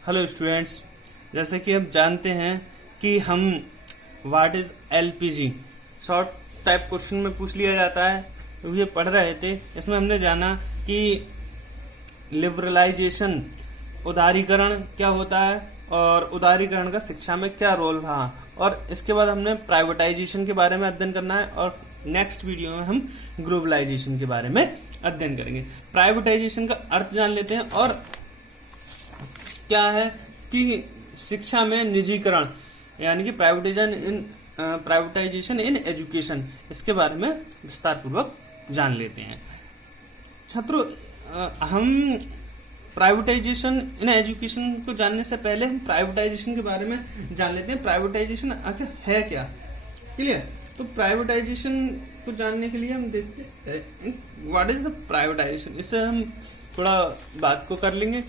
Hello students, जैसे कि हम जानते हैं कि हम what is LPG short type question में पूछ लिया जाता है। तो ये पढ़ रहे थे, इसमें हमने जाना कि लिबरलाइजेशन उदारीकरण क्या होता है और उदारीकरण का शिक्षा में क्या रोल रहा, और इसके बाद हमने प्राइवेटाइजेशन के बारे में अध्ययन करना है और नेक्स्ट वीडियो में हम ग्लोबलाइजेशन के बारे में अध्ययन करेंगे। प्राइवेटाइजेशन का अर्थ जान लेते हैं और क्या है कि शिक्षा में निजीकरण यानी कि प्राइवेटाइजेशन इन एजुकेशन, इसके बारे में विस्तार पूर्वक जान लेते हैं। छात्रों, हम प्राइवेटाइजेशन इन एजुकेशन को जानने से पहले हम प्राइवेटाइजेशन के बारे में जान लेते हैं। प्राइवेटाइजेशन आखिर है क्या, क्लियर? तो प्राइवेटाइजेशन को जानने के लिए हम देखते हैं व्हाट इज द प्राइवेटाइजेशन। इससे हम थोड़ा बात को कर लेंगे।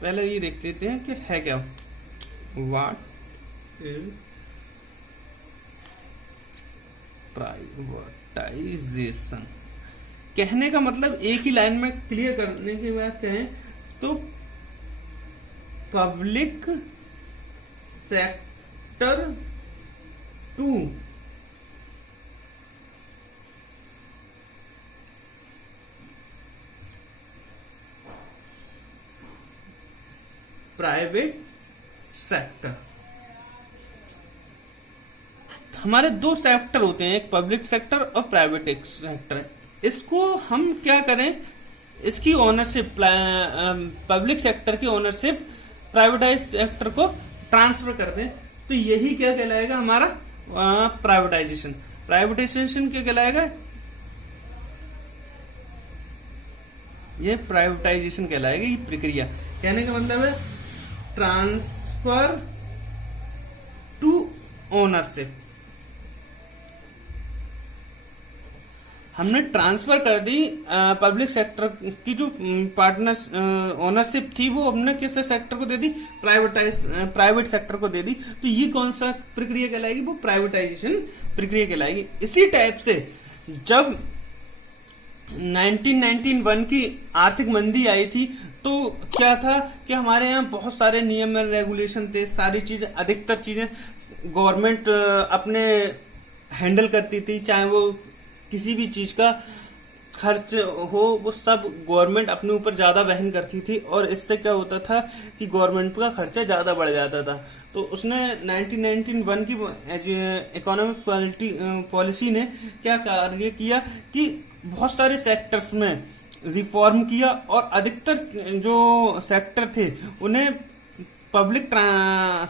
पहले ये देख लेते हैं कि है क्या व्हाट इज प्राइवेटाइजेशन। कहने का मतलब एक ही लाइन में क्लियर करने की बात कहें तो public sector to private sector. हमारे दो सेक्टर होते हैं, एक पब्लिक सेक्टर और प्राइवेट सेक्टर। इसको हम क्या करें, इसकी ओनरशिप पब्लिक सेक्टर की ओनरशिप प्राइवेटाइज सेक्टर को ट्रांसफर कर दें तो यही क्या कहलाएगा, हमारा प्राइवेटाइजेशन। प्राइवेटाइजेशन क्या कहलाएगा, ये प्राइवेटाइजेशन कहलाएगी। ये प्रक्रिया कहने का मतलब है ट्रांसफर टू ओनरशिप। हमने ट्रांसफर कर दी पब्लिक सेक्टर की जो पार्टनर्स ओनरशिप थी, वो हमने किस सेक्टर को दे दी, प्राइवेट सेक्टर को दे दी। तो ये कौन सा प्रक्रिया कहलाएगी, वो प्राइवेटाइजेशन प्रक्रिया कहलाएगी। इसी टाइप से जब 1991 की आर्थिक मंदी आई थी तो क्या था कि हमारे यहाँ बहुत सारे नियम रेगुलेशन थे, सारी चीजें, अधिकतर चीजें गवर्नमेंट अपने हैंडल करती थी। चाहे वो किसी भी चीज का खर्च हो, वो सब गवर्नमेंट अपने ऊपर ज्यादा वहन करती थी और इससे क्या होता था कि गवर्नमेंट का खर्चा ज्यादा बढ़ जाता था। तो उसने 1991 की इकोनॉमिक पॉलिसी ने क्या कार्य किया कि बहुत सारे सेक्टर्स में रिफॉर्म किया और अधिकतर जो सेक्टर थे उन्हें पब्लिक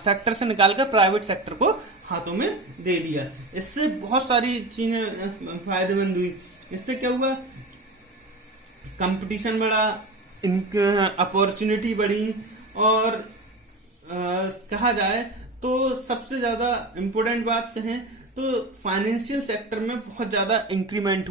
सेक्टर से निकालकर प्राइवेट सेक्टर को हाथों में दे दिया। इससे बहुत सारी चीजें फायदेमंद हुई। इससे क्या हुआ, कंपटीशन बढ़ा, अपॉर्चुनिटी बढ़ी और कहा जाए तो सबसे ज्यादा इम्पोर्टेंट बात कहें तो फाइनेंशियल सेक्टर में बहुत ज्यादा इंक्रीमेंट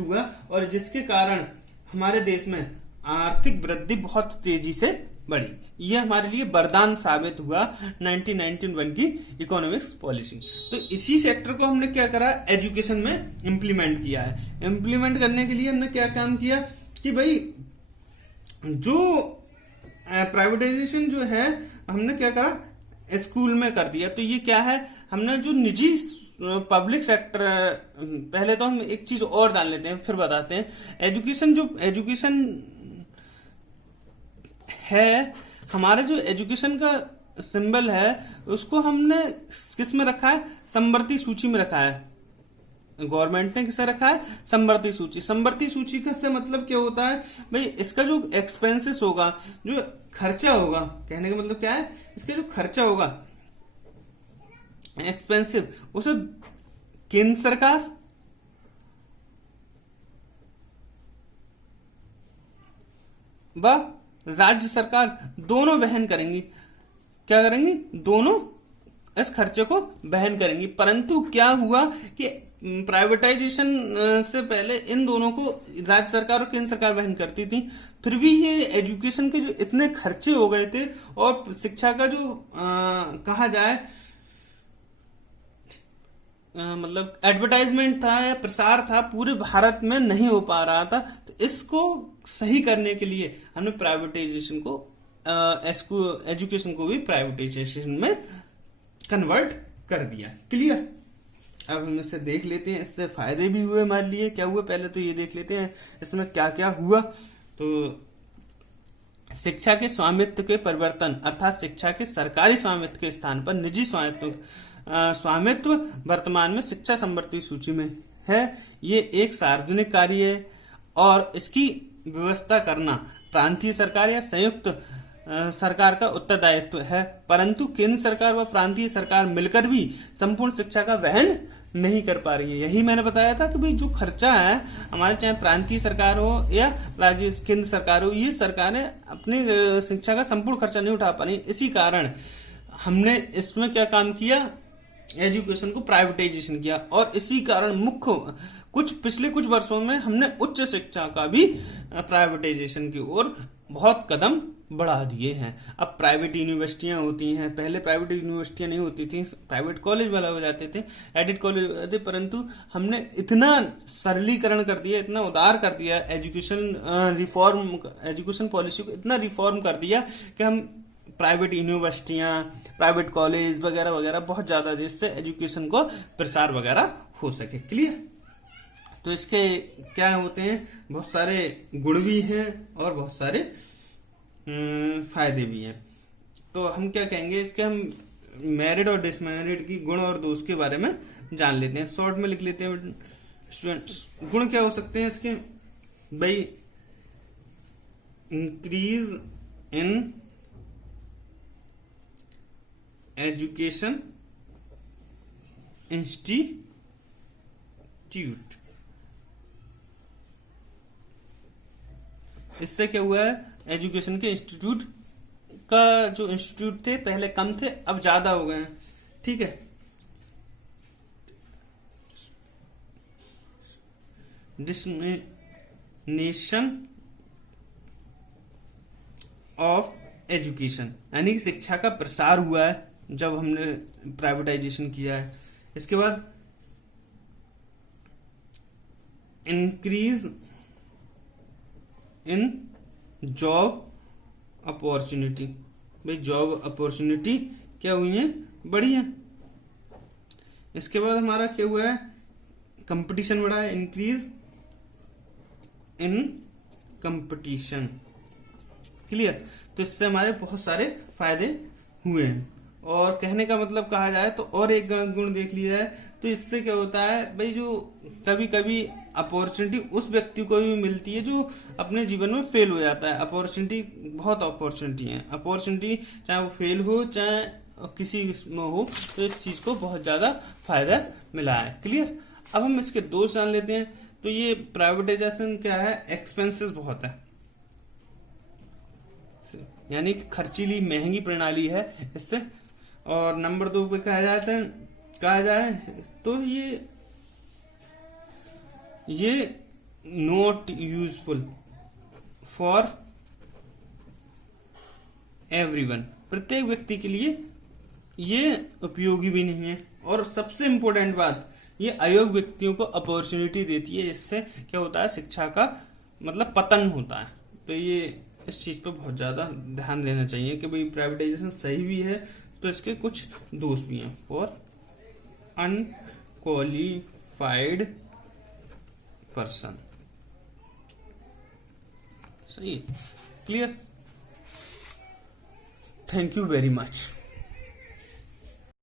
हुआ और जिसके कारण हमारे देश में आर्थिक वृद्धि बहुत तेजी से बढ़ी। यह हमारे लिए वरदान साबित हुआ 1991 की इकोनॉमिक्स पॉलिसी। तो इसी सेक्टर को हमने क्या करा, एजुकेशन में इम्प्लीमेंट किया है। इम्प्लीमेंट करने के लिए हमने क्या काम किया कि भाई जो प्राइवेटाइजेशन जो है हमने क्या करा, स्कूल में कर दिया। तो ये क्या है, हमने जो निजी पब्लिक सेक्टर, पहले तो हम एक चीज और डाल लेते हैं फिर बताते हैं। एजुकेशन है, हमारे जो एजुकेशन का सिंबल है उसको हमने किस में रखा है, समवर्ती सूची में रखा है। गवर्नमेंट ने किसे रखा है, समवर्ती सूची। समवर्ती सूची का से मतलब क्या होता है भाई, इसका जो एक्सपेंसेस होगा, जो खर्चा होगा, कहने का मतलब क्या है, इसका जो खर्चा होगा एक्सपेंसिव, उसे केंद्र सरकार व राज्य सरकार दोनों वहन करेंगी। क्या करेंगी, दोनों इस खर्चे को वहन करेंगी। परंतु क्या हुआ कि प्राइवेटाइजेशन से पहले इन दोनों को राज्य सरकार और केंद्र सरकार वहन करती थी। फिर भी ये एजुकेशन के जो इतने खर्चे हो गए थे और शिक्षा का जो कहा जाए मतलब एडवर्टाइजमेंट था या प्रसार था, पूरे भारत में नहीं हो पा रहा था। तो इसको सही करने के लिए हमने प्राइवेटाइजेशन को एजुकेशन को भी प्राइवेटाइजेशन में कन्वर्ट कर दिया। क्लियर। अब हम इसे देख लेते हैं, इससे फायदे भी हुए हमारे लिए, क्या हुआ पहले तो ये देख लेते हैं इसमें क्या क्या हुआ। तो शिक्षा के स्वामित्व के परिवर्तन, अर्थात शिक्षा के सरकारी स्वामित्व के स्थान पर निजी स्वामित्व वर्तमान में शिक्षा संवर्ती सूची में है। ये एक सार्वजनिक कार्य है और इसकी व्यवस्था करना प्रांतीय सरकार या संयुक्त सरकार का उत्तरदायित्व है, परंतु केंद्र सरकार व प्रांतीय सरकार मिलकर भी संपूर्ण शिक्षा का वहन नहीं कर पा रही है। यही मैंने बताया था कि भाई जो खर्चा है हमारे, चाहे प्रांतीय सरकार हो या राज्य केंद्र सरकार हो, ये सरकारें अपनी शिक्षा का संपूर्ण खर्चा नहीं उठा पा रही। इसी कारण हमने इसमें क्या काम किया, एजुकेशन को प्राइवेटाइजेशन किया। और इसी कारण पिछले कुछ वर्षों में हमने उच्च शिक्षा का भी प्राइवेटाइजेशन की ओर बहुत कदम बढ़ा दिए हैं। अब प्राइवेट यूनिवर्सिटियां होती हैं, पहले प्राइवेट यूनिवर्सिटियां नहीं होती थी, प्राइवेट कॉलेज वाला हो जाते थे, एडेड कॉलेज होते थे, परंतु हमने इतना सरलीकरण कर दिया, इतना उदार कर दिया, एजुकेशन पॉलिसी को इतना रिफॉर्म कर दिया कि हम प्राइवेट यूनिवर्सिटियां, प्राइवेट कॉलेज वगैरह वगैरह बहुत ज्यादा, जिससे एजुकेशन को प्रसार वगैरह हो सके। क्लियर। तो इसके क्या होते हैं, बहुत सारे गुण भी हैं और बहुत सारे फायदे भी हैं। तो हम क्या कहेंगे, इसके हम मेरिट और डिसमेरिट की गुण और दोष के बारे में जान लेते हैं, शॉर्ट में लिख लेते हैं स्टूडेंट्स। गुण क्या हो सकते हैं इसके, भाई इंक्रीज इन एजुकेशन इंस्टीट्यूट, इससे क्या हुआ है, एजुकेशन के इंस्टीट्यूट का जो इंस्टीट्यूट थे पहले कम थे, अब ज्यादा हो गए हैं। ठीक है। डिसमिनेशन ऑफ एजुकेशन, यानी कि शिक्षा का प्रसार हुआ है जब हमने प्राइवेटाइजेशन किया है। इसके बाद इंक्रीज इन जॉब अपॉर्चुनिटी, भाई जॉब अपॉर्चुनिटी क्या हुई है, बढ़ी है। इसके बाद हमारा क्या हुआ है, कंपटीशन बढ़ा है, इंक्रीज इन कंपटीशन। क्लियर। तो इससे हमारे बहुत सारे फायदे हुए हैं। और कहने का मतलब कहा जाए तो और एक गुण देख लिया जाए तो इससे क्या होता है, भाई जो कभी कभी अपॉर्चुनिटी उस व्यक्ति को भी मिलती है जो अपने जीवन में फेल हो जाता है। बहुत अपॉर्चुनिटी है, अपॉर्चुनिटी चाहे वो फेल हो चाहे किसी में हो, तो इस चीज को बहुत ज्यादा फायदा मिला है। क्लियर। अब हम इसके दोष जान लेते हैं। तो ये प्राइवेटाइजेशन क्या है, एक्सपेंसेस बहुत है, यानी कि खर्चीली महंगी प्रणाली है इससे। और नंबर 2 पे कहा जाए तो ये नॉट यूजफुल फॉर एवरीवन, प्रत्येक व्यक्ति के लिए ये उपयोगी भी नहीं है। और सबसे इंपॉर्टेंट बात, ये अयोग्य व्यक्तियों को अपॉर्चुनिटी देती है, इससे क्या होता है, शिक्षा का मतलब पतन होता है। तो ये इस चीज पे बहुत ज्यादा ध्यान देना चाहिए कि भाई प्राइवेटाइजेशन सही भी है तो इसके कुछ दोष भी हैं। फॉर अनक्वालिफाइड पर्सन, सही। Clear. Thank you very much.